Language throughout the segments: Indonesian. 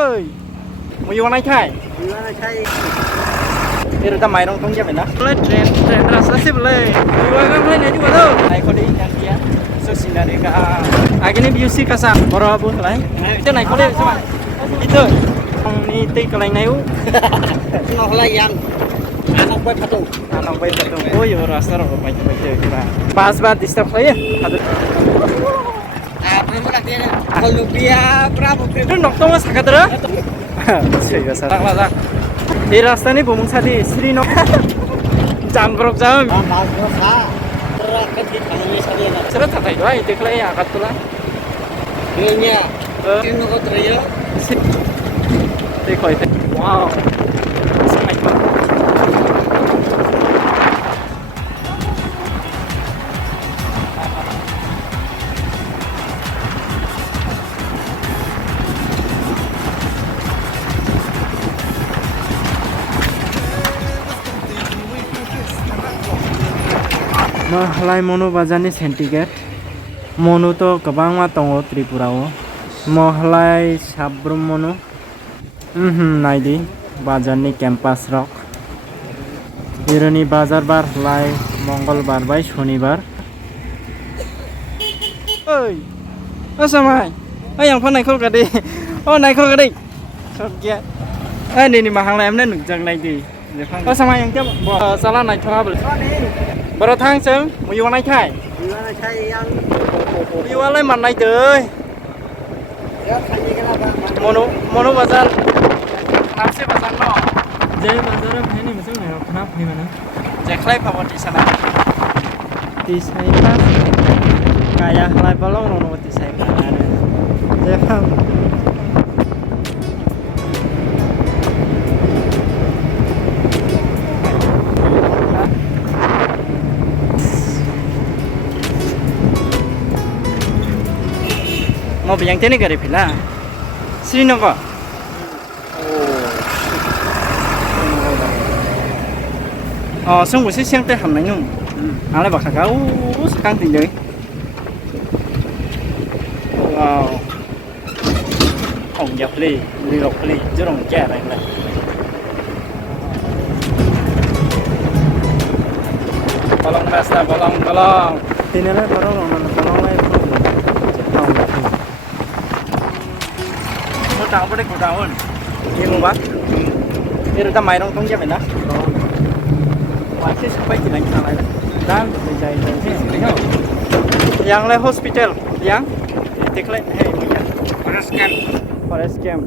ơi mau vô này khai ini udah main dong jam ya tren rasa sih boleh mau kan boleh nih juga tuh naik kode yang dia sosial dari ke agak ini biusi kasar baru abu lah itu naik kode sama itu ini teh kalau naik Ngọc là yang anak baik satu. anak baik satu oh iya rasa orang baik kira pas banget disturb saya Apa dia? Kalau dia berapa? itu nokto mas sakit terus saya salah lah 이 라스타니 보뭉사디 스리노 장그럭 장 Masa berat kan ditangani saya. cerita tak itu itu kelai angkat tuh lah Kayaknya ini kok teriak. itu itu wow sangat bagus Mahalai mono bazani sentiket mono to kabang ma tongo Tripura o mahalai sabrum mono naidi bazarni campus rock ironi bazar bar lai mongolbar bai shonibar oi asamai yang phone này khol ka di này khol ka di sok ya ni mahalai em nên jang này di asamai yang tiap salah này trouble baru thang sớm mau vô này khai Gimana saya yang vô lấy mặt này tới ya tanya kenapa? mono bazar nafsi bazar no jadi bazar apa ini maksudnya kenapa gimana jeklay pawat di sana di sana kayak halai balong nono di sana ada jadi mau bilang ini gak ada sini kok oh sungguh sih siang teh hamil nyum ala bakal kau sekarang tinggal wow ông nhập ly lọc ly chứ đồng chè này này balong rasta balong ini lah balong lah tahu pada kau tahun, ini mubah, ini udah main dong jam ya, masih sampai jalan sana lah, dan jalan yang le hospital, yang tikle, hei punya, forest camp,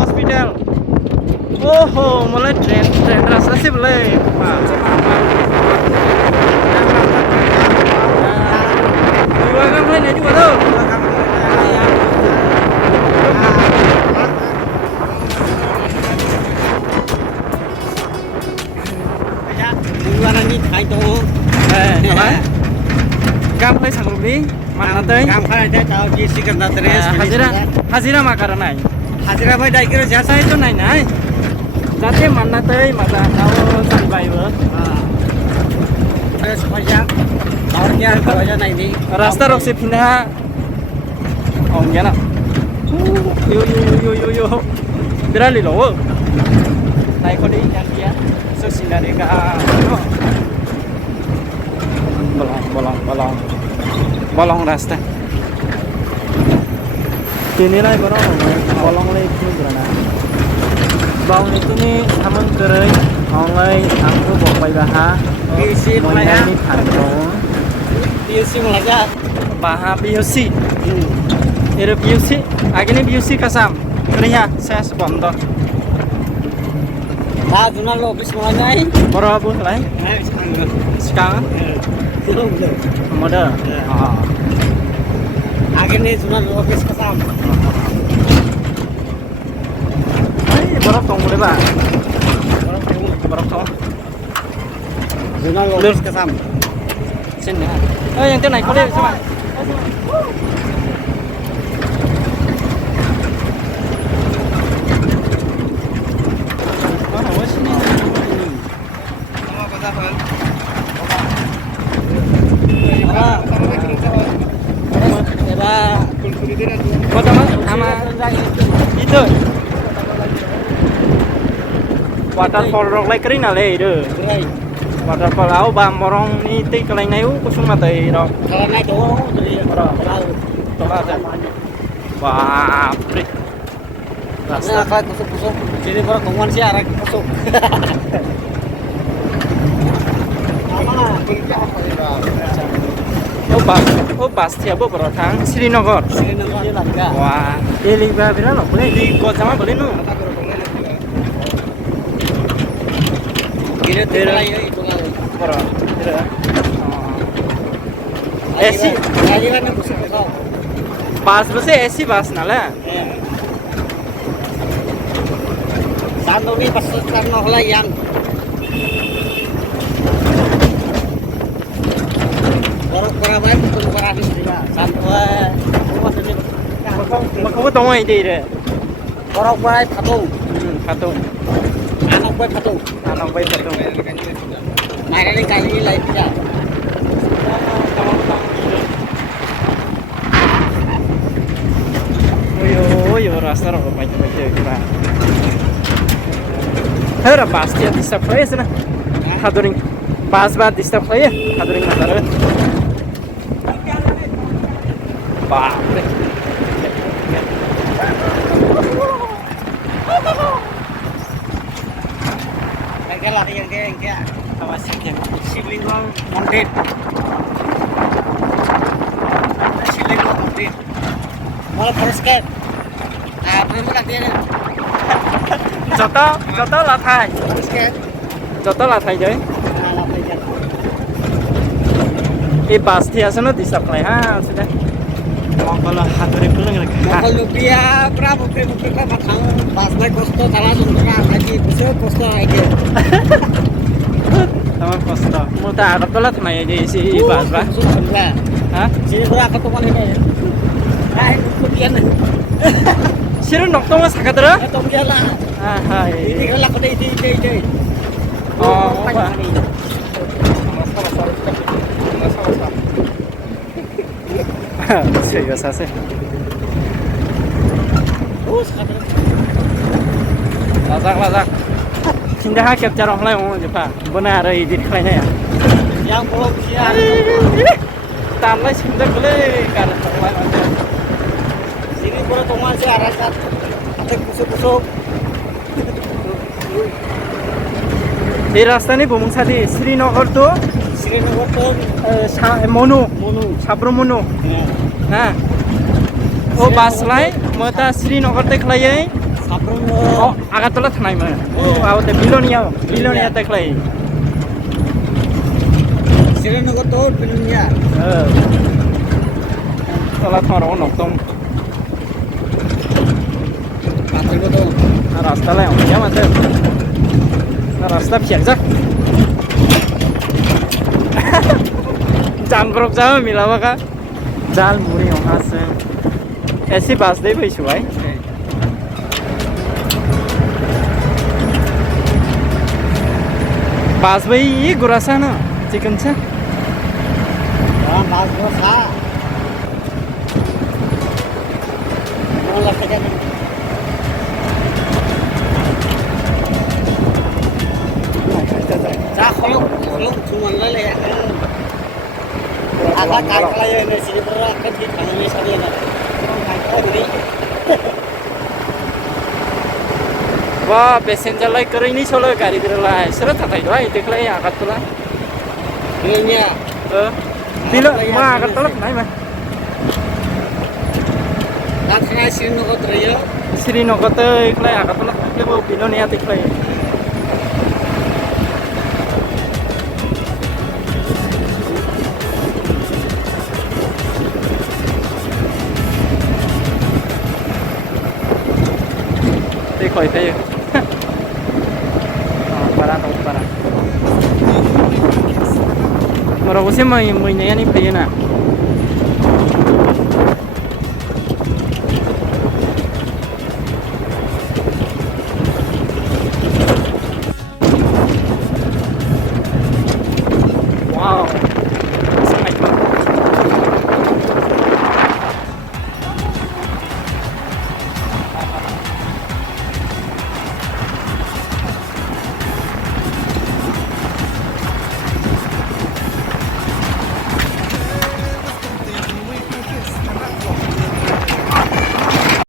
hospital, oh mulai tren rasa sih boleh, kan boleh nih juga tuh Gimana nih thay tuh? Apa? Kamu lagi sanggup nih? Mana tuh? Kamu kan ada tahu di sekretaris. Hazira makaran naik. Hazira apa dah kira Jasa itu naik. Jadi mana tuh? Masa tahu sampai ber? Supaya tawarnya kalau aja naik ini. Rasta roksi pindah. Oh enggak nak. Yo. Berali loh. Naik kode yang dia sosial dari ke bolong rasta. Ini lah bolong itu berana. Bong itu nih aman kering. Ongai aku bawa baha. Isi mulai ya. Ini kantong. Isi mulai ya. Baha BUC. Ini BUC. Agini BUC kasam. Kerja saya sponsor. Nah, jurnal office mulai. Baru abu lah. Sekarang. Belum. Modal. Agini jurnal office kesam. Baru tong boleh pak. Baru tong. Jurnal office kesam. Sini. Yang itu naik boleh coba. itu waterfall rok lai kering nale itu Gerai. waterfall au ba morong ni tei kelai nai u kusung mata iro Kalau naik tuh jadi orang laut. tola aja wah prik Nah, kalau kusuk-kusuk, jadi orang kongwan sih arek kusuk. Mana? Kita apa ini? oh bas tiap berotang Srinagar Sini nongol langga. wah daily ba bila lo boleh di kota sama boleh nu Kira tuh lah itu lah. bro Esi Lagi kan kusuk itu. bas bese esi bas nala Santo nih pas karena lah yang orang Surabaya itu bukan habis juga. Santo rumah sini. makau tong ai dei de Orang Surabaya patung, patung anak Surabaya patung. anong bai patung Nah ini kali ini lain ya. Oyo rasa ro bai bai de kira Hera bas dia disturb place na haduring bas ba disturb play haduring matar baapre Mereka lari yang dia awas sikit Silingong Mondir. Silingong Mondir. Malah persket. Ah, belum lagi dia. joto la thai Persket. joto la thai đấy Nah, lagi dia. e bas dia sana disturb play ha sudah mau kalau haduring pulang lagi Kalau lumpia berapa berapa matang pas naik kosto salah sumber lagi besar kosto aja. sama kosto mau tak ada tolat mai di si bas ba Sebelah. ha Sini berapa ketemuan ini? Nah, itu dia nih. siru noktong sakadra Itu dia lah. ah Ini hai kalau aku ini. oh apa apa ini? Sega sase Oh, sekarang lazak cinta ha capture online mau jepa benar edit kayaknya ya yang belum siap. tanah cinta kele karena online Sini baru temuan sih arah saat ada kusuk-kusuk. এই রাস্তা নি বমুং সাদি শ্রীনগর তো Sini nunggu tuh Manu mulu. সাব্রমনু Ya. হ্যাঁ ও বাসলাই মতা শ্রীনগর দেখলাই Sabrung ও আগাতলা থানাই মা ও আওতে বিলোনিয়া দেখলাই sini nunggu tuh pinnya. তলা থর নকতম Patri tuh. রাস্তা লাই অনিয়া মাতে রাস্তা ফিয়াকজাক जानब्रब जा मिलाबा का जाल मुरी वहाँ से ऐसी बात दे भाई सुबह बास भाई ये गुरासा ना चिकन से Ah, bagus ah. Mau lah saja nih. Kalau cuma lele ya. Agak kakak ya di sini berat kan di tangan ini saja lah. Kakak ini. wah passenger लाई करें नहीं चलो गाड़ी दे रहा है सर था तो आई देख ले आगत तो ला Ini दिलो माँ आगत तो ला नहीं मैं kan kena sini nunggu terus. Srinagar तो एक लाई आगत तो ला ले वो बिलोनिया देख ले देखो इधर parah dong parah. Mereka sih mau nyanyi kayak na.